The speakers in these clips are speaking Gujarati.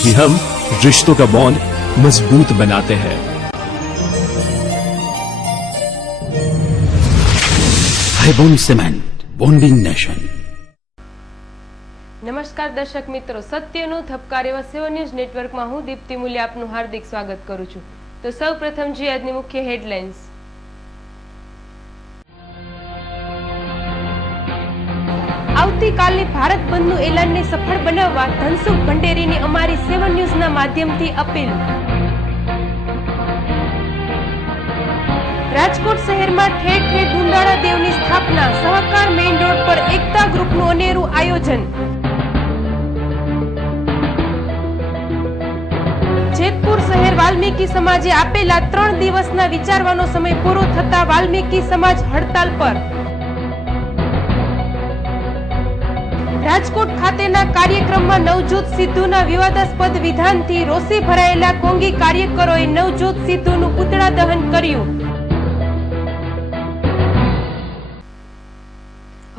क्योंकि हम रिश्तों का बॉन्ड मजबूत बनाते हैं Haibon Cement, bonding nation. નમસ્કાર દર્શક મિત્રો સત્યનું ધબકાર એવા સેવન ન્યૂઝ નેટવર્કમાં હું દીપ્તિ મૂલ્ય આપનું હાર્દિક સ્વાગત કરું છું તો સૌ પ્રથમ જે આજની મુખ્ય હેડલાઇન્સ આવતીકાલની ભારત બંધનું એલાનને સફળ બનાવવા ધનસુખ ભંડેરીની અમારી સેવન ન્યૂઝના માધ્યમથી અપીલ. રાજકોટ શહેરમાં ઠેર ઠેર ધુંધાળા દેવની સ્થાપના, સહકાર મેઇન રોડ પર એકતા ગ્રુપનું અનેરું આયોજન. જેતપુર શહેર વાલ્મીકી સમાજે આપેલા ત્રણ દિવસના વિચારવાનો સમય પૂરો થતા વાલ્મીકી સમાજ હડતાલ પર. રાજકોટ ખાતેના કાર્યક્રમમાં નવજોત સિદ્ધુના વિવાદાસ્પદ વિધાનથી રોષે ભરાયેલા કોંગી કાર્યકરોએ નવજોત સિદ્ધુનું પૂતળા દહન કર્યું.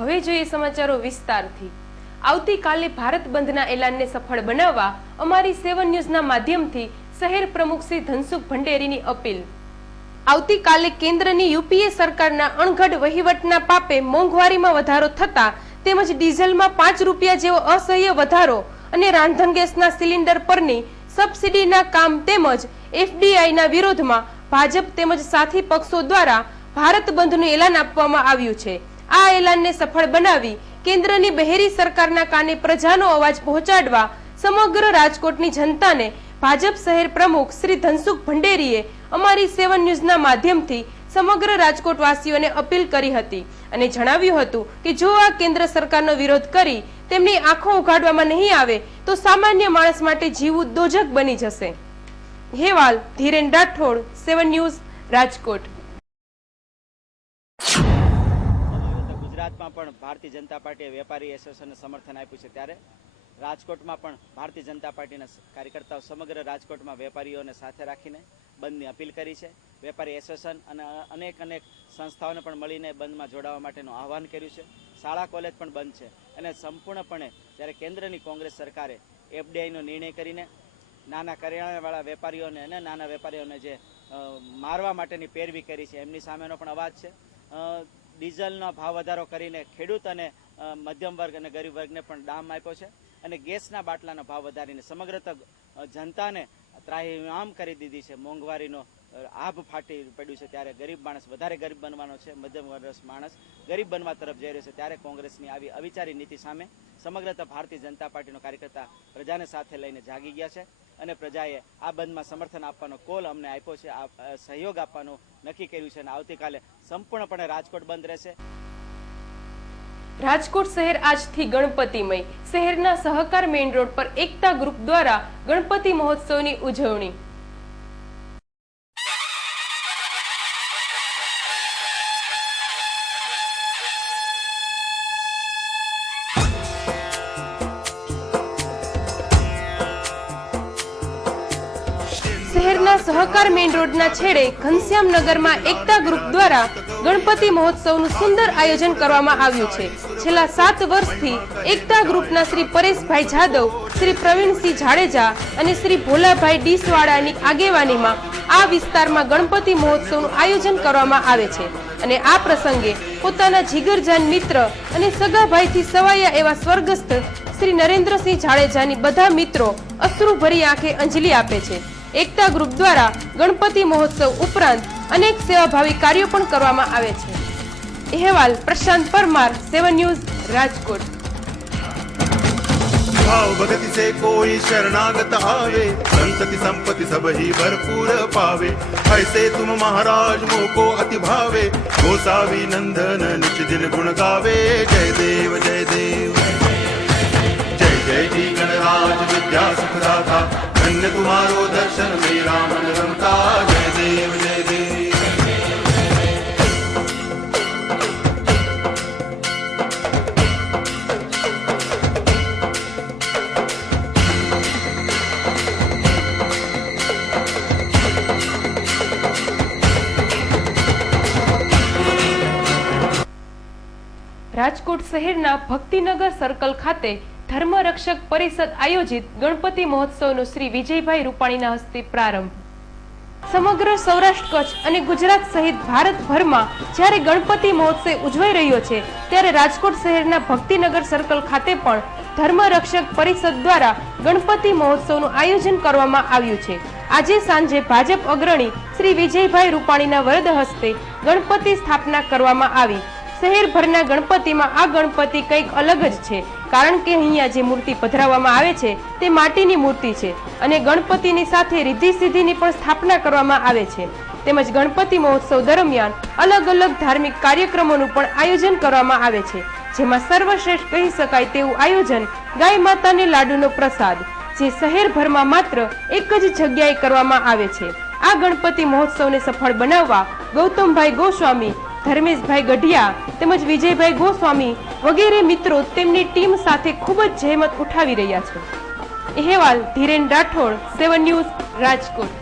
હવે જોઈએ સમાચારો વિસ્તારથી. આવતીકાલે ભારત બંધના એલાનને સફળ બનાવવા અમારી સેવન ન્યૂઝના માધ્યમથી શહેર પ્રમુખ શ્રી ધનસુખ ભંડેરીની અપીલ. આવતીકાલે કેન્દ્રની યુપીએ સરકારના અણઘડ વહીવટના પાપે મોંઘવારીમાં વધારો થતા તેમજ ડીઝલમાં પાંચ રૂપિયા જેવો અસહ્ય વધારો અને રાંધણ ગેસના સિલિન્ડર પરની સબસિડીના કામ તેમજ એફડીઆઈના વિરોધમાં ભાજપ તેમજ સાથી પક્ષો દ્વારા ભારત બંધનું એલાન આપવામાં આવ્યું છે. આ એલાનને સફળ બનાવી કેન્દ્રની બહેરી સરકારના કાને પ્રજાનો અવાજ પહોંચાડવા સમગ્ર રાજકોટની જનતાને ભાજપ શહેર પ્રમુખ શ્રી ધનસુખ ભંડેરીએ અમારી સેવન ન્યૂઝના માધ્યમથી સમગ્ર રાજકોટ વાસીઓને અપીલ કરી હતી અને જણાવ્યું હતું કે જો આ કેન્દ્ર સરકારનો વિરોધ કરી તેમની આંખો ઉઘાડવામાં નહીં આવે, તો સામાન્ય માણસ માટે જીવવું દોજક બની જશે. હેવાલ ધીરેન રાઠોડ, સેવન ન્યૂઝ, રાજકોટ. ગુજરાતમાં પણ ભારતીય જનતા પાર્ટીએ વેપારી એસોસિએશનને સમર્થન આપ્યું છે. ત્યારે રાજકોટમાં પણ ભારતીય જનતા પાર્ટીના કાર્યકર્તાઓ સમગ્ર રાજકોટમાં વેપારીઓને સાથે રાખીને બંધની અપીલ કરી છે. વેપારી એસોસિએશન અને અનેક અનેક સંસ્થાઓને પણ મળીને બંધમાં જોડાવા માટેનું આહવાન કર્યું છે. શાળા, કોલેજ પણ બંધ છે. અને સંપૂર્ણપણે જ્યારે કેન્દ્રની કોંગ્રેસ સરકારે એફડીઆઈનો નિર્ણય કરીને નાના કરિયાણાવાળા વેપારીઓને અને નાના વેપારીઓને જે મારવા માટેની પેરવી કરી છે, એમની સામેનો પણ અવાજ છે. ડીઝલનો ભાવ વધારો કરીને ખેડૂત અને મધ્યમ વર્ગ અને ગરીબ વર્ગને પણ દામ આપ્યો છે. અને ગેસના બાટલાનો ભાવ વધારીને સમગ્ર જનતાને ત્રાહિમામ કરી દીધી છે. મોંઘવારીનો આભ ફાટી પડ્યું છે ત્યારે ગરીબ માણસ વધારે ગરીબ બનવાનો છે, મધ્યમ વર્ષ માણસ ગરીબ બનવા તરફ જઈ રહ્યો છે ત્યારે કોંગ્રેસની આવી અવિચારી નીતિ સામે સમગ્ર ભારતીય જનતા પાર્ટીનો કાર્યકર્તા પ્રજાને સાથે લઈને જાગી ગયા છે અને પ્રજાએ આ બંધમાં સમર્થન આપવાનો કોલ અમને આપ્યો છે, આ સહયોગ આપવાનું નક્કી કર્યું છે અને આવતીકાલે સંપૂર્ણપણે રાજકોટ બંધ રહેશે. રાજકોટ શહેર આજથી ગણપતિમય. શહેરના સહકાર મેઇન રોડ પર એકતા ગ્રુપ દ્વારા ગણપતિ મહોત્સવની ઉજવણી. શહેરના સહકાર મેઇન રોડના છેડે ઘનશ્યામ નગરમાં એકતા ગ્રુપ દ્વારા ગણપતિ મહોત્સવનું સુંદર આયોજન કરવામાં આવ્યું છે. છેલ્લા સાત વર્ષથી એકતા ગ્રુપના શ્રી પરેશભાઈ જાદવ, શ્રી પ્રવીણસિંહ જાડેજા અને શ્રી ભોલાભાઈ ડીસવાડાની આગેવાનીમાં આ વિસ્તારમાં ગણપતિ મહોત્સવનું આયોજન કરવામાં આવે છે અને આ પ્રસંગે પોતાના જીગરજાન મિત્ર અને સગાભાઈથી સવાયા એવા સ્વર્ગસ્થ શ્રી નરેન્દ્રસિંહ જાડેજાની બધા મિત્રો અશ્રુભરી આંખે અંજલિ આપે છે. એકતા ગ્રુપ દ્વારા ગણપતિ મહોત્સવ ઉપરાંત અનેક સેવાભાવી કાર્યો પણ કરવામાં આવે છે. અહેવાલ પ્રશાંત પરમાર સેવન ન્યૂઝ રાજકોટ भाव भगति से कोई शरणागत आवे संतति संपत्ति सब ही भरपूर पावे ऐसे तुम महाराज मोको अति भावे गोसावी नंदन निच दिन गुण गावे जय देव जय देव जय जय जी गणराज विद्या सुखदाता धन्य तुम्हारो दर्शन मेरा मन रमता રાજકોટ શહેરના ભક્તિનગર સર્કલ ખાતે ધર્મરક્ષક પરિષદ આયોજિત ગણપતિ મહોત્સવનો શ્રી વિજયભાઈ રૂપાણીના હસ્તે પ્રારંભ. સમગ્ર સૌરાષ્ટ્ર કચ્છ અને ગુજરાત સહિત ભારતભરમાં જ્યારે ગણપતિ મહોત્સવ ઉજવાઈ રહ્યો છે, ત્યારે રાજકોટ શહેરના ભક્તિનગર સર્કલ ખાતે પણ ધર્મરક્ષક પરિષદ દ્વારા ગણપતિ મહોત્સવનું આયોજન કરવામાં આવ્યું છે. આજે સાંજે ભાજપ અગ્રણી શ્રી વિજયભાઈ રૂપાણીના વરદ હસ્તે ગણપતિ સ્થાપના કરવામાં આવી. શહેરભરના ગણપતિમાં આ ગણપતિ કંઈક અલગ જ છે. કારણ કે અહીંયા જે મૂર્તિ પધરાવવામાં આવે છે, તે માટીની મૂર્તિ છે અને ગણપતિની સાથે રિદ્ધિ સિદ્ધિની પણ સ્થાપના કરવામાં આવે છે. તેમજ ગણપતિ મહોત્સવ દરમિયાન અલગ અલગ ધાર્મિક કાર્યક્રમોનું પણ આયોજન કરવામાં આવે છે. જેમાં સર્વશ્રેષ્ઠ કહી શકાય તેવું આયોજન ગાય માતાને લાડુનો પ્રસાદ, જે શહેરભરમાં માત્ર એક જ જગ્યાએ કરવામાં આવે છે. આ ગણપતિ મહોત્સવને સફળ બનાવવા ગૌતમભાઈ ગોસ્વામી ધર્મેશભાઈ ગઢિયા તેમજ વિજયભાઈ ગોસ્વામી વગેરે મિત્રો તેમની ટીમ સાથે ખૂબ જ જહેમત ઉઠાવી રહ્યા છે. અહેવાલ ધીરેન રાઠોડ, સેવન ન્યૂઝ રાજકોટ.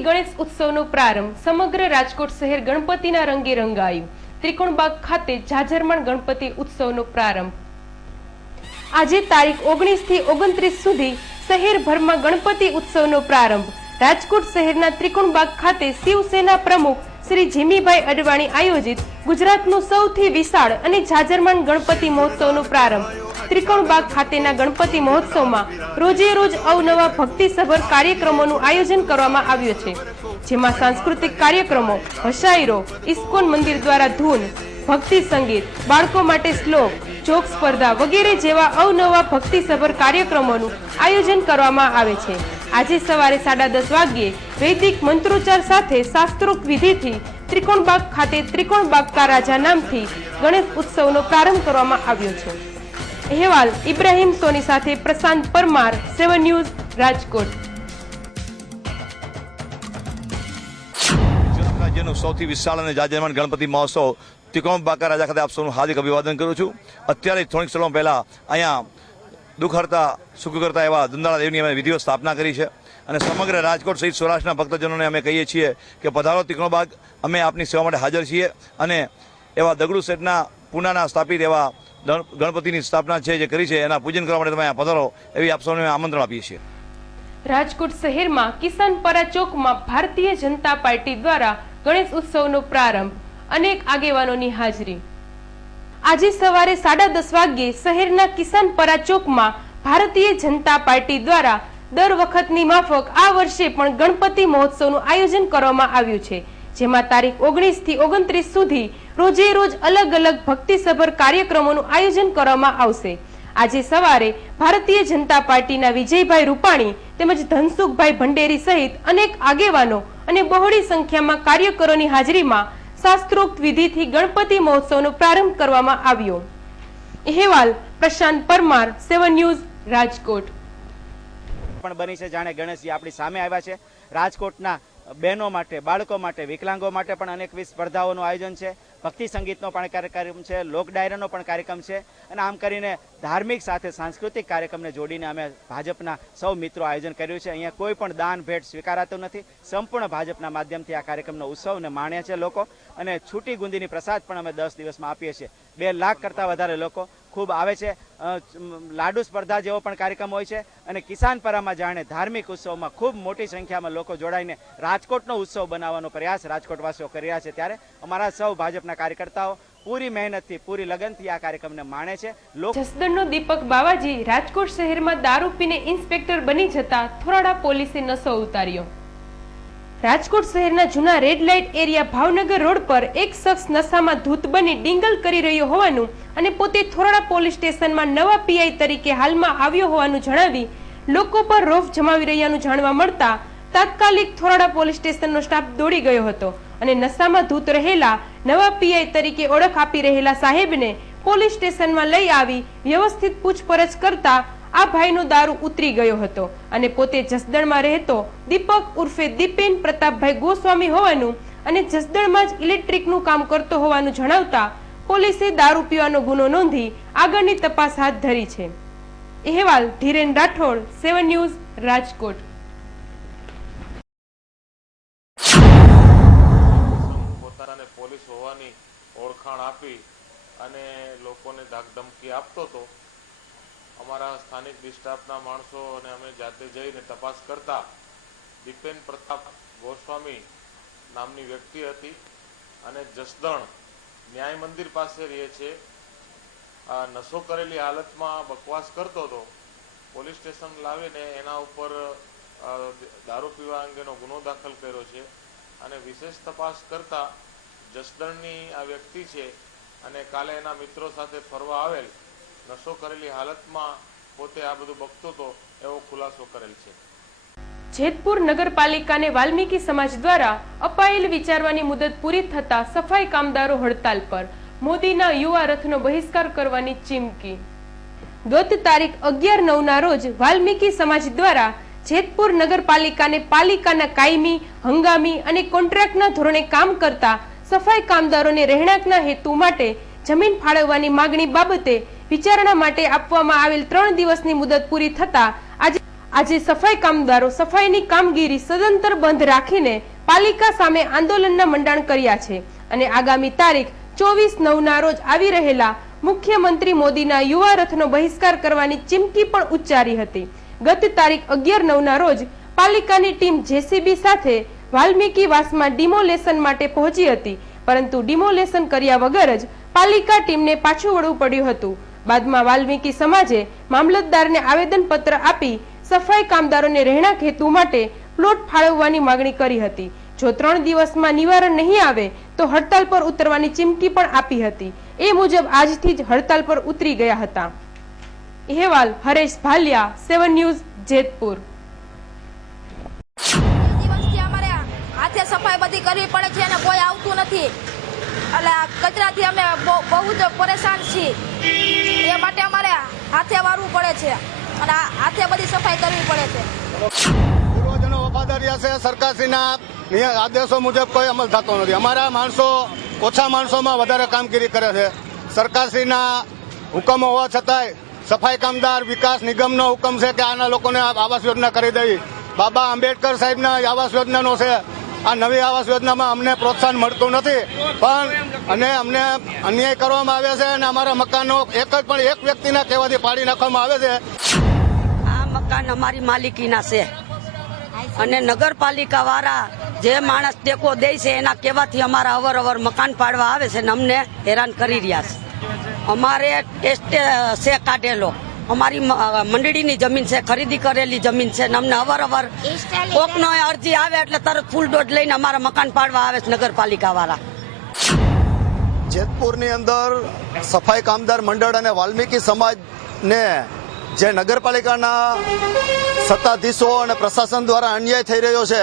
આજથી ગણેશ ઉત્સવનો પ્રારંભ સમગ્ર રાજકોટ શહેર ગણપતિના રંગે રંગાયું. ત્રિકોણબાગ ખાતે જાજરમાણ ગણપતિ ઉત્સવનો પ્રારંભ. આજે તારીખ ઓગણીસથી ઓગણત્રીસ સુધી શહેરભરમાં ગણપતિ ઉત્સવનો પ્રારંભ. રાજકોટ શહેરના ત્રિકોણબાગ ખાતે શિવસેના પ્રમુખ શ્રી જીમીભાઈ અડવાણી આયોજિત ગુજરાતનું સૌથી વિશાળ અને જાજરમાન ગણપતિ મહોત્સવનો પ્રારંભ. ત્રિકોણબાગ ખાતેના ગણપતિ મહોત્સવમાં રોજે રોજ અવનવા ભક્તિસભર કાર્યક્રમોનું આયોજન કરવામાં આવ્યું છે. જેમાં સાંસ્કૃતિક કાર્યક્રમો હશાયરો ઇસ્કોન મંદિર દ્વારા ધૂન, ભક્તિ સંગીત, બાળકો માટે શ્લોક જોક સ્પર્ધા વગેરે જેવા અવનવા ભક્તિસભર કાર્યક્રમોનું આયોજન કરવામાં આવે છે. આજે સવારે સાડા દસ વાગ્યે વૈદિક મંત્રોચ્ચાર સાથે શાસ્ત્રોક્ત વિધિથી ત્રિકોણબાગ ખાતે ત્રિકોણબાગકા રાજા નામથી ગણેશ ઉત્સવનો પ્રારંભ કરવામાં આવ્યો છે. અહેવાલ ઇબ્રાહિમ સોની સાથે પ્રશાંત પરમાર, સેવન ન્યૂઝ, રાજકોટ. રાજ્યનું સૌથી વિશાળ અને જાજરમાન ગણપતિ મહોત્સવ ત્રિકોણ બાકા રાજા ખાતે આપ સૌનું હાર્દિક અભિવાદન કરું છું. અત્યારે થોડીક સમય પહેલાં અહીંયા દુઃખ હરતા સુખ કરતા એવા દુંદાળા દેવની અમે વિધિઓ સ્થાપના કરી છે. અને સમગ્ર રાજકોટ સહિત સૌરાષ્ટ્રના ભક્તજનોને અમે કહીએ છીએ કે પધારો તીકણો બાગ. અમે આપની સેવા માટે હાજર છીએ અને એવા દગડુ સેટના પૂનાના સ્થાપિત એવા ગણપતિની સ્થાપના છે જે કરી છે, એના પૂજન કરવા માટે તમે આ પધારો એવી આપ સૌને આમંત્રણ આપીએ છીએ. રાજકોટ શહેરમાં કિસાનપરા ચોકમાં ભારતીય જનતા પાર્ટી દ્વારા ગણેશ ઉત્સવનો પ્રારંભ. અનેક આગેવાનોની હાજરી. આજે સવારે સાડા દસ વાગ્યે શહેરના કિસાનપરા ચોકમાં ભારતીય જનતા પાર્ટી દ્વારા દર વખતની માફક આ વર્ષે પણ ગણપતિ મહોત્સવનું આયોજન કરવામાં આવ્યું છે, જેમાં તારીખ ઓગણીસથી ઓગણત્રીસ સુધી રોજે રોજ અલગ અલગ ભક્તિસભર કાર્યક્રમોનું આયોજન કરવામાં આવશે. આજે સવારે ભારતીય જનતા પાર્ટીના વિજયભાઈ રૂપાણી તેમજ ધનસુખભાઈ ભંડેરી સહિત અનેક આગેવાનો અને બહોળી સંખ્યામાં કાર્યકરોની હાજરીમાં શાસ્ત્રોક્ત વિધિથી ગણપતિ મહોત્સવનો પ્રારંભ કરવામાં આવ્યો. અહેવાલ પ્રશાંત પરમાર, સેવન ન્યૂઝ, રાજકોટ. પણ બની છે જાણે ગણેશજી આપણી સામે આવ્યા છે. રાજકોટના બહેનો માટે, બાળકો માટે, વિકલાંગો માટે પણ અનેકવિધ સ્પર્ધાઓનું આયોજન છે. ભક્તિ સંગીતનો પણ કાર્યક્રમ છે, લોક ડાયરાનો પણ કાર્યક્રમ છે. અને આમ કરીને ધાર્મિક સાથે સાંસ્કૃતિક કાર્યક્રમને જોડીને અમે ભાજપના સૌ મિત્રો આયોજન કર્યું છે. અહીંયા કોઈ પણ દાન, ભેટ સ્વીકારાતું નથી. સંપૂર્ણ ભાજપના માધ્યમથી આ કાર્યક્રમનો ઉત્સવને માણ્યા છે લોકો. અને છૂટી ગુંદીની પ્રસાદ પણ અમે દસ દિવસમાં આપીએ છીએ. બે લાખ કરતાં વધારે લોકો ખૂબ આવે છે. લાડુ સ્પર્ધા જેવો પણ કાર્યક્રમ હોય છે અને કિસાન પરામાં જાણે ધાર્મિક ઉત્સવમાં ખૂબ મોટી સંખ્યામાં લોકો જોડાઈને રાજકોટનો ઉત્સવ બનાવવાનો પ્રયાસ રાજકોટવાસીઓ કરી રહ્યા છે. ત્યારે અમારા સૌ ભાજપના કાર્યકર્તાઓ પૂરી મહેનતથી, પૂરી લગનથી આ કાર્યક્રમને માણે છે. જસદણનો દીપક બાવાજી રાજકોટ શહેરમાં દારૂ પીને ઇન્સ્પેક્ટર બની જતા થોરાડા પોલીસે નશો ઉતાર્યો. રાજકોટ શહેરના જૂના red light area Bhavnagar road પર એક શખ્સ નશામાં ધૂત બની ડિંગલ કરી રહ્યો હોવાનું અને પોતે થોરાડા પોલીસ સ્ટેશનમાં નવા પીઆઈ તરીકે હાલમાં આવ્યો હોવાનું જણાવી લોકો પર રોફ જમાવી રહ્યાનું જાણવા મળતા તાત્કાલિક થોરાડા પોલીસ સ્ટેશનનો સ્ટાફ દોડી ગયો હતો અને નશામાં ધૂત રહેલા નવા પીઆઈ તરીકે ઓળખ આપી રહેલા સાહેબને પોલીસ સ્ટેશનમાં લઈ આવી વ્યવસ્થિત પૂછપરછ કરતા આ ભાઈનો દારૂ ઉતરી ગયો હતો અને પોતે જસદણમાં રહેતો દીપક ઉર્ફે દીપેન પ્રતાપભાઈ ગોસ્વામી હોવાનું અને જસદણમાં જ ઇલેક્ટ્રિકનું કામ કરતો હોવાનું જણાવતા પોલીસે દારૂ પીવાનો ગુનો નોંધી આગળની તપાસ હાથ ધરી છે. અહેવાલ Dhiren Rathod, seven news, Rajkot. Police હોવાની ઓળખાણ આપી અને લોકોને ધાકધમકી આપતો હતો. અમારા સ્થાનિક ડિસ્ટાફના માણસો અને અમે જાતે જઈને તપાસ કરતા દીપેન પ્રતાપ ગોસ્વામી નામની વ્યક્તિ હતી અને જસદણ ન્યાય મંદિર પાસે રહે છે. આ નશો કરેલી હાલતમાં બકવાસ કરતો હતો. પોલીસ સ્ટેશન લાવીને એના ઉપર દારૂ પીવા અંગેનો ગુનો દાખલ કર્યો છે અને વિશેષ તપાસ કરતા જસદણની આ વ્યક્તિ છે અને કાલે એના મિત્રો સાથે ફરવા આવેલ નશો કરેલી હાલતમાં પોતે આ બધું બકતો હતો એવો ખુલાસો કરેલ છે. જેતપુર નગરપાલિકાને વાલ્મીકી સમાજ દ્વારા અપાયેલ વિચારવાની મુદત પૂરી થતા સફાઈ કામદારો હડતાલ પર. મોદીના યુવા રથનો બહિષ્કાર કરવાની ચીમકી. ગત તારીખ અગિયાર નવના રોજ વાલ્મીકી સમાજ દ્વારા જેતપુર નગરપાલિકાને પાલિકાના કાયમી, હંગામી અને કોન્ટ્રાક્ટના ધોરણે કામ કરતા સફાઈ કામદારોને રહેણાંકના હેતુ માટે જમીન ફાળવવાની માગણી બાબતે વિચારણા માટે આપવામાં આવેલ ત્રણ દિવસની મુદત પૂરી થતા આજે આજે સફાઈ કામદારો સફાઈની કામગીરી સદંતર બંધ રાખીને પાલિકા સામે આંદોલનના મંડાણ કર્યા છે અને આગામી તારીખ ચોવીસ નવના રોજ આવી રહેલા મુખ્યમંત્રી મોદીના યુવા રથનો બહિષ્કાર કરવાની ચીમકી પણ ઉચ્ચારી હતી. ગત તારીખ અગિયાર નવના રોજ પાલિકાની ટીમ જેસીબી સાથે વાલ્મીકી વાસમાં ડિમોલેશન માટે પહોંચી હતી, પરંતુ ડિમોલેશન કર્યા વગર જ પાલિકા ટીમને પાછું વળવું પડ્યું હતું. બાદમાં વાલ્મીકી સમાજે મામલતદારને આવેદનપત્ર આપી સફાઈ કામદારોને રહેણાંક હેતુ માટે પ્લોટ ફાળવવાની માગણી કરી હતી. જો ત્રણ દિવસમાં નિવારણ નહીં આવે, તો હડતાલ પર ઉતરવાની ચીમકી પણ આપી હતી. એ મુજબ આજથી જ હડતાલ પર ઉતરી ગયા હતા. અહેવાલ હરેશ ભાલિયા, સેવન ન્યૂઝ, જેતપુર. સફાઈ બધી કરવી પડે છે અને કોઈ આવતું નથી. એટલે કચરાથી અમે બહુ જ પરેશાન છીએ. એ માટે અમારે હાથે વારવું પડે છે અને હાથે બધી સફાઈ કરવી પડે છે. પૂર્વજનો વફાદારી હશે સરકારશ્રીના આદેશો મુજબ કોઈ અમલ થતો નથી. અમારા માણસો, ઓછા માણસોમાં વધારે કામગીરી કરે છે. સરકારશ્રીના હુકમો હોવા છતાંય સફાઈ કામદાર વિકાસ નિગમનો હુકમ છે કે આના લોકોને આવાસ યોજના કરી દઈ બાબા આંબેડકર સાહેબના આવાસ યોજનાનો છે. આ નવી આવાસ યોજનામાં અમને પ્રોત્સાહન મળતું નથી. પણ અને અમને અન્યાય કરવામાં આવે છે અને અમારા મકાનો એક જ પણ એક વ્યક્તિના કહેવાથી પાડી નાખવામાં આવે છે. આ મકાન અમારી માલિકીના છે. અને નગરપાલિકા વાળા જે માણસ ટેકો દે છે એના કહેવાથી અમારા અવર અવર મકાન પાડવા આવે છે અને અમને હેરાન કરી રહ્યા છે. અમારે ટેસ્ટ છે કાઢેલો. અમારી મંડળીની જમીન છે ખરીદી કરેલી જમીન છે ને અમને અવારવાર અવર કોકનો અરજી આવે એટલે તરત ફૂલ દોઢ લઈને અમારા મકાન પાડવા આવે છે નગરપાલિકા વાળા જેતપુરની અંદર સફાઈ કામદાર મંડળ અને વાલ્મીકી સમાજને જે નગરપાલિકાના સત્તાધીશો અને પ્રશાસન દ્વારા અન્યાય થઈ રહ્યો છે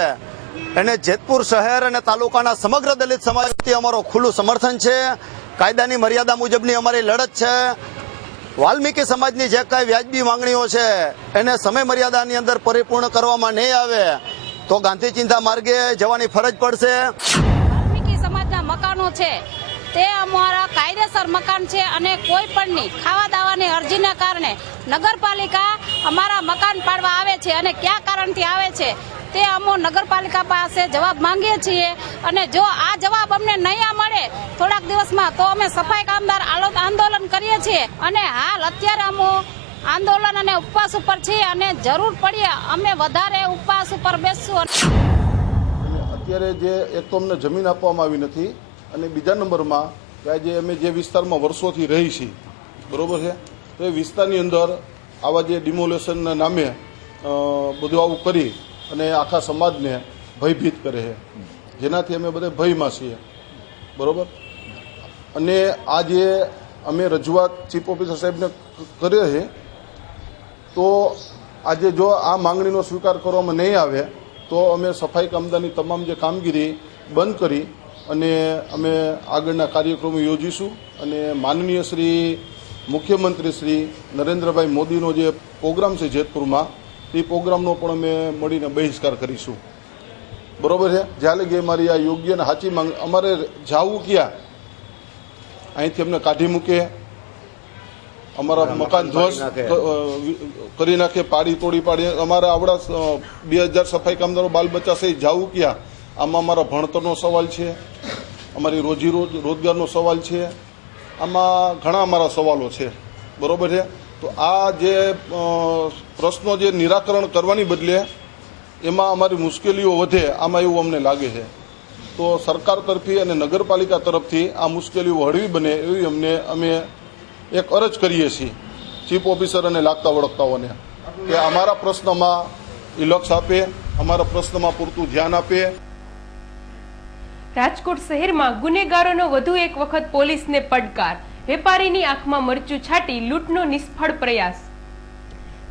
એને જેતપુર શહેર અને તાલુકાના સમગ્ર દલિત સમાજ અમારો ખુલ્લું સમર્થન છે. કાયદાની મર્યાદા મુજબની અમારી લડત છે. વાલ્મીકી સમાજની જે કાંઈ વ્યાજબી માંગણીઓ છે, એને સમય મર્યાદાની અંદર પરિપૂર્ણ કરવામાં નહીં આવે, તો ગાંધી ચિંતા માર્ગે જવાની ફરજ પડશે. વાલ્મીકી સમાજના મકાનો છે, તે અમારા કાયદેસર મકાન છે અને કોઈ પણની ખાવા દાવાની અરજીના કારણે નગરપાલિકા અમારા મકાન પાડવા આવે છે અને કયા કારણથી આવે છે તે અમો નગરપાલિકા પાસે જવાબ માંગીએ છીએ અને જો આ જવાબ અમને નહીં મળે થોડાક દિવસમાં તો અમે સફાઈ કામદાર આંદોલન કરીએ છીએ. અને હાલ અત્યારે અમો આંદોલન અને ઉપવાસ ઉપર છીએ અને જરૂર પડીએ અમે વધારે ઉપવાસ ઉપર બેસશું અત્યારે જે એક તો અમને જમીન આપવામાં આવી નથી અને બીજા નંબરમાં કે આજે અમે જે વિસ્તારમાં વર્ષોથી રહી છીએ, બરોબર છે? તો એ વિસ્તારની અંદર આવા જે ડિમોલેશનના નામે બધું આવું કરી અને આખા સમાજને ભયભીત કરે છે. જેનાથી અમે બધા ભયમાં છીએ. બરોબર? અને આ જે અમે રજૂઆત ચીફ ઓફિસર સાહેબને કરીએ છે તો આજે જો આ માંગણીનો સ્વીકાર કરવામાં નહીં આવે, તો અમે સફાઈ કામદારની તમામ જે કામગીરી બંધ કરી અને અમે આગળના કાર્યક્રમો યોજીશું. અને માનનીય શ્રી મુખ્યમંત્રી શ્રી નરેન્દ્રભાઈ મોદીનો જે પ્રોગ્રામ છે જેતપુરમાં એ પ્રોગ્રામનો પણ અમે મળીને બહિષ્કાર કરીશું. બરોબર છે? જ્યાં લગી મારી આ યોગ્ય અને સાચી માંગ અમારે જાવું ક્યાં? અહીંથી અમને કાઢી મૂકે. અમારા મકાન વિ- કરી નાખે પાડી તોડી પાડી. અમારા આવડા બે હજાર સફાઈ કામદારો બાલ બચ્ચા સહિત જાવું ક્યાં? આમાં અમારા ભણતરનો સવાલ છે. અમારી રોજી રોજ રોજગારનો સવાલ છે. આમાં ઘણા અમારા સવાલો છે. બરોબર છે? તો આ જે પ્રશ્નો જે નિરાકરણ કરવાની બદલે એમાં અમારી મુશ્કેલીઓ વધે, આમાં એવું અમને લાગે છે. તો સરકાર તરફી અને નગરપાલિકા તરફથી આ મુશ્કેલીઓ હળવી બને એવી અમને, અમે એક અરજ કરીએ છીએ, ચીફ ઓફિસર અને લાગતા વળગતાઓને, કે અમારા પ્રશ્નમાં ઇલક્ષ આપે, અમારા પ્રશ્નમાં પૂરતું ધ્યાન આપે. રાજકોટ શહેરમાં ગુનેગારોનો વધુ એક વખત પોલીસને પડકાર વેપારીની આંખમાં મરચું છાટી લૂંટનો નિષ્ફળ પ્રયાસ.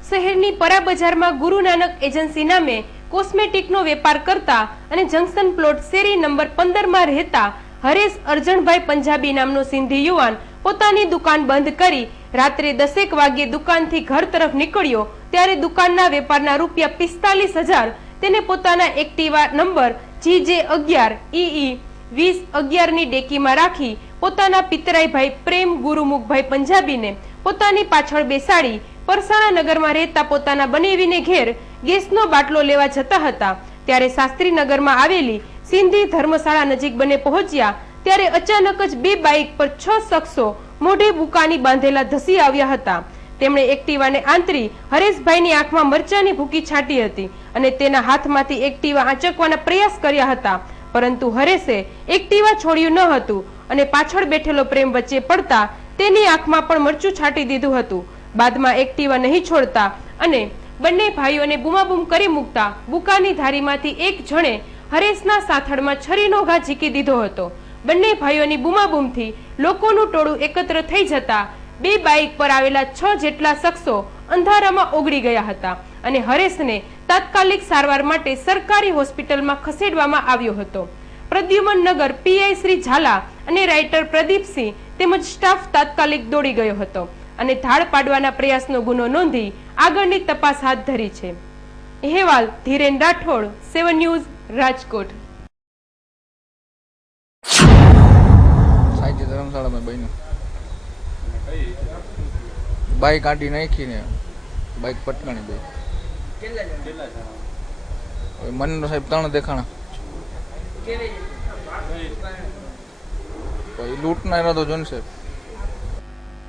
શહેરની પરા બજારમાં ગુરુ નાનક એજન્સી નામે કોસ્મેટિકનો વેપાર કરતા અને જંકશન પ્લોટ શેરી નંબર પંદરમાં રહેતા હરેશ અર્જણભાઈ પંજાબી નામનો સિંધી યુવાન પોતાની દુકાન બંધ કરી રાત્રે દસેક વાગ્યે દુકાનથી ઘર તરફ નીકળ્યો ત્યારે દુકાનના વેપારના રૂપિયા પિસ્તાલીસ હજાર તેને પોતાના એક્ટિવા નંબર જી જે અગિયાર ઈ વીસ અગિયારની ડેકીમાં રાખી પોતાના પિતરાઈભાઈ પ્રેમ ગુરુમુખભાઈ પંજાબીને પોતાની પાછળ બેસાડી પરસાણા નગરમાં રહેતા પોતાના બનેવીને ઘેર ગેસનો બાટલો લેવા જતા હતા. ત્યારે શાસ્ત્રીનગરમાં આવેલી સિંધી ધર્મશાળા નજીક બને પહોંચ્યા, ત્યારે અચાનક જ બે બાઇક પર છ શખ્સો મોઢે બુકાની બાંધેલા ધસી આવ્યા હતા. તેમણે એક્ટિવાને આંતરી હરેશભાઈની આંખમાં મરચાની ભૂકી છાંટી હતી અને તેના હાથમાંથી એક્ટિવા આંચકવાના પ્રયાસ કર્યા હતા. પરંતુ હરેશે એક્ટિવા છોડ્યું ન હતું અને પાછળ બેઠેલો પ્રેમ વચ્ચે પડતા તેની આંખમાં પણ મરચું છાંટી દીધું હતું. બાદમાં એક્ટિવા નહીં છોડતા અને બંને ભાઈઓને બૂમાબૂમ કરી મૂકતા બુકાની ધારીમાંથી એક જણે હરેશના સાથળમાં છરીનો ઘા ઝીકી દીધો હતો. બંને ભાઈઓની બૂમાબૂમથી લોકોનું ટોળું એકત્ર થઈ જતા બે બાઇક પર આવેલા છ જેટલા શખ્સો અંધારામાં ઓગળી ગયા હતા અને હરેશને તાત્કાલિક સારવાર માટે સરકારી હોસ્પિટલમાં ખસેડવામાં આવ્યો હતો. પ્રદ્યુમન નગર પીઆઈ શ્રી ઝાલા અને રાઇટર પ્રદીપસિંહ તેમજ સ્ટાફ તાત્કાલિક દોડી ગયો હતો અને ધાડ પાડવાના પ્રયાસનો ગુનો નોંધી આગળની તપાસ હાથ ધરી છે. અહેવાલ Dhiren Rathod, seven news, Rajkot. Bike કાઢી નાખીને બાઈક પટકાણી બે મનનો સાહેબ ત્રણ દેખાણા.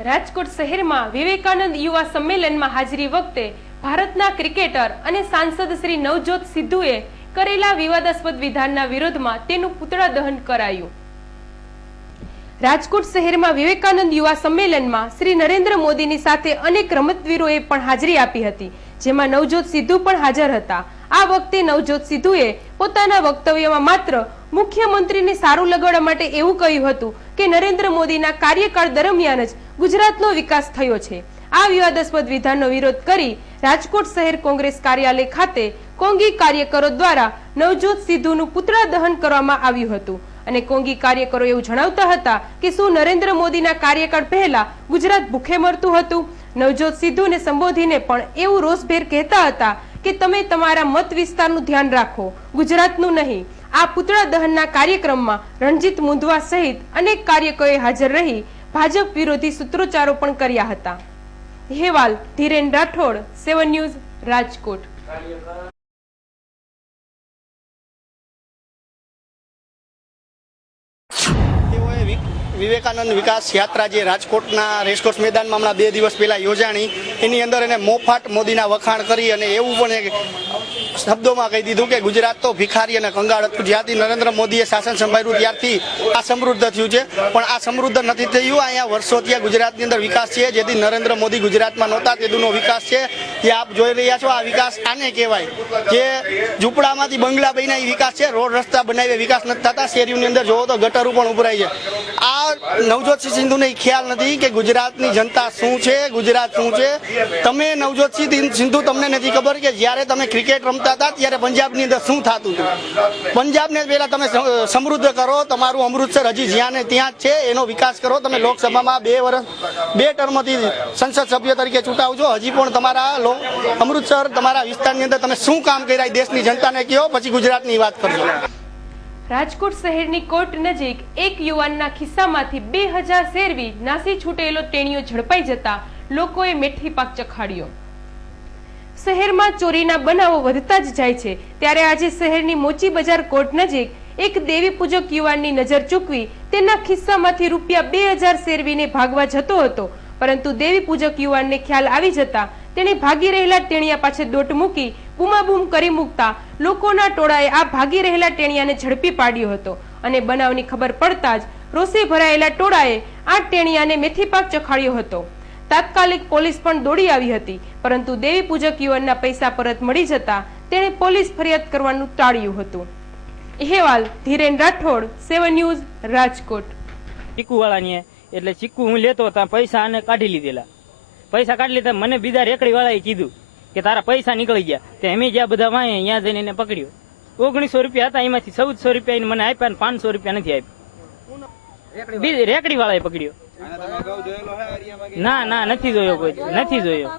રાજકોટ શહેરમાં વિવેકાનંદ યુવા સંમેલનમાં હાજરી વખતે ભારતના ક્રિકેટર અને સાંસદ શ્રી નવજોત સિદ્ધુએ કરેલા વિવાદાસ્પદ વિધાનના વિરોધમાં તેનું પુતળા દહન કરાયું. રાજકોટ શહેરમાં વિવેકાનંદ યુવા સંમેલનમાં શ્રી નરેન્દ્ર મોદીની સાથે અનેક રમતવીરોએ પણ હાજરી આપી હતી. જેમાં નવજોત સિદ્ધુ પણ હાજર હતા. આ વખતે નવજોત સિદ્ધુએ પોતાના વક્તવ્યમાં માત્ર મુખ્યમંત્રીને સારું લગાડવા માટે એવું કહ્યું હતું કે નરેન્દ્ર મોદીના કાર્યકાળ દરમિયાન જ ગુજરાતનો વિકાસ થયો છે. આ વિવાદાસ્પદ વિધાનનો વિરોધ કરી રાજકોટ શહેર કોંગ્રેસ કાર્યાલય ખાતે કોંગી કાર્યકરો દ્વારા નવજોત સિદ્ધુનું પુતળા દહન કરવામાં આવ્યું હતું. અને કોંગી કાર્યકરો એવું જણાવતા હતા કે શું નરેન્દ્ર મોદીના કાર્યકાળ પહેલા ગુજરાત ભૂખે મરતું હતું? નવજોત સિદ્ધુને સંબોધીને પણ એવું રોષભેર કહેતા હતા કે તમે તમારા મત વિસ્તારનું ધ્યાન રાખો, ગુજરાતનું નહીં. આ પુતળા દહનના કાર્યક્રમમાં રણજીત મુંધવા સહિત અનેક કાર્યકરોએ હાજર રહી ભાજપ વિરોધી સૂત્રોચ્ચારો પણ કર્યા હતા. હેવાલ ધીરેન રાઠોડ, સેવન ન્યૂઝ, રાજકોટ. વિવેકાનંદ વિકાસ યાત્રા જે રાજકોટના રેસકોર્સ મેદાનમાં હમણાં બે દિવસ પહેલાં યોજાણી, એની અંદર એને મોફાટ મોદીના વખાણ કરી અને એવું પણ એક શબ્દોમાં કહી દીધું કે ગુજરાત તો ભિખારી અને કંગાળ હતું. જ્યાંથી નરેન્દ્ર મોદીએ શાસન સંભાળ્યું ત્યારથી આ સમૃદ્ધ થયું છે. પણ આ સમૃદ્ધ નથી થયું. અહીંયા વર્ષોથી આ ગુજરાતની અંદર વિકાસ છે. જેથી નરેન્દ્ર મોદી ગુજરાતમાં નહોતા, તેદુનો વિકાસ છે. જે આપ જોઈ રહ્યા છો આ વિકાસ આને કહેવાય. જે ઝૂંપડામાંથી બંગલા બન્યા એ વિકાસ છે. રોડ રસ્તા બનાવીએ, વિકાસ નથી થતા. શેરીઓની અંદર જોવો તો ગટરો પણ ઉભરાય છે આ નવજોતસિંહ સિંધુને ખ્યાલ નથી કે ગુજરાતની જનતા શું છે, ગુજરાત શું છે. તમે નવજોતસિંહ સિંધુ તમને નથી ખબર કે જ્યારે તમે ક્રિકેટ રમતા હતા, ત્યારે પંજાબની અંદર શું થતું હતું? પંજાબને પહેલા તમે સમૃદ્ધ કરો. તમારું અમૃતસર હજી જ્યાં ને ત્યાં જ છે. એનો વિકાસ કરો. તમે લોકસભામાં બે વર્ષ બે ટર્મથી સંસદ સભ્ય તરીકે ચૂંટાવજો. હજી પણ તમારા લો- અમૃતસર, તમારા વિસ્તારની અંદર તમે શું કામ કર્યા? દેશની જનતાને કહો, પછી ગુજરાતની વાત કરજો. રાજકોટ શહેરની કોર્ટ નજીક એક યુવાનના ખિસ્સામાંથી બે શેરવી નાસી છૂટેલો ટેણીઓ ઝડપાઈ જતા લોકોએ મેથી પાક ચખાડ્યો. શહેરમાં ચોરીના બનાવો વધતા જ જાય છે. ત્યારે આજે શહેરની મોચી બજાર કોર્ટ નજીક એક દેવી પૂજક યુવાનની નજર ચૂકવી તેના ખિસ્સામાંથી રૂપિયા બે હજાર શેરવીને ભાગવા જતો હતો. પરંતુ દેવી પૂજક યુવાનને ખ્યાલ આવી જતા તેણે ભાગી રહેલા ટેણિયા પાછળ દોટ મૂકી બૂમાબૂમ કરી મૂકતા લોકોના ટોળાએ આ ભાગી રહેલા ટેણિયાને ઝડપી પાડ્યો હતો. અને બનાવની ખબર પડતા જ રોષે ભરાયેલા ટોળાએ આ ટેણિયાને મેથીપાક ચખાડ્યો હતો. તાત્કાલિક પોલીસ પણ દોડી આવી હતી, પરંતુ દેવી પૂજક યુવાનના પૈસા પરત મળી જતા તેણે પોલીસ ફરિયાદ કરવાનું ટાળ્યું હતું. અહેવાલ ધીરેન રાઠોડ, સેવન ન્યૂઝ, રાજકોટ. ચીકુ વાળાની એટલે ચીકુ હું લેતો ત્યાં પૈસા અને કાઢી લીધેલા. પૈસા કાઢી લીધા, મને બીજા રેકડી વાળાએ કીધું કે તારા પૈસા નીકળી ગયા. તે અમે જ્યાં બધા વાંહે ત્યાં જઈને એને પકડ્યો. ઓગણીસો રૂપિયા હતા એમાંથી ચૌદસો રૂપિયા મને આપ્યા અને પાંચસો રૂપિયા નથી આપ્યા. રેકડી વાળાએ પકડ્યો. ના ના, નથી જોયો કોઈ. નથી જોયો.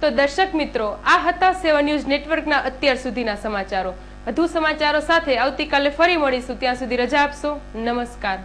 તો દર્શક મિત્રો, આ હતા સેવન ન્યૂઝ નેટવર્કના અત્યાર સુધીના સમાચારો. વધુ સમાચારો સાથે આવતીકાલે ફરી મળીશું. ત્યાં સુધી રજા આપશો. નમસ્કાર.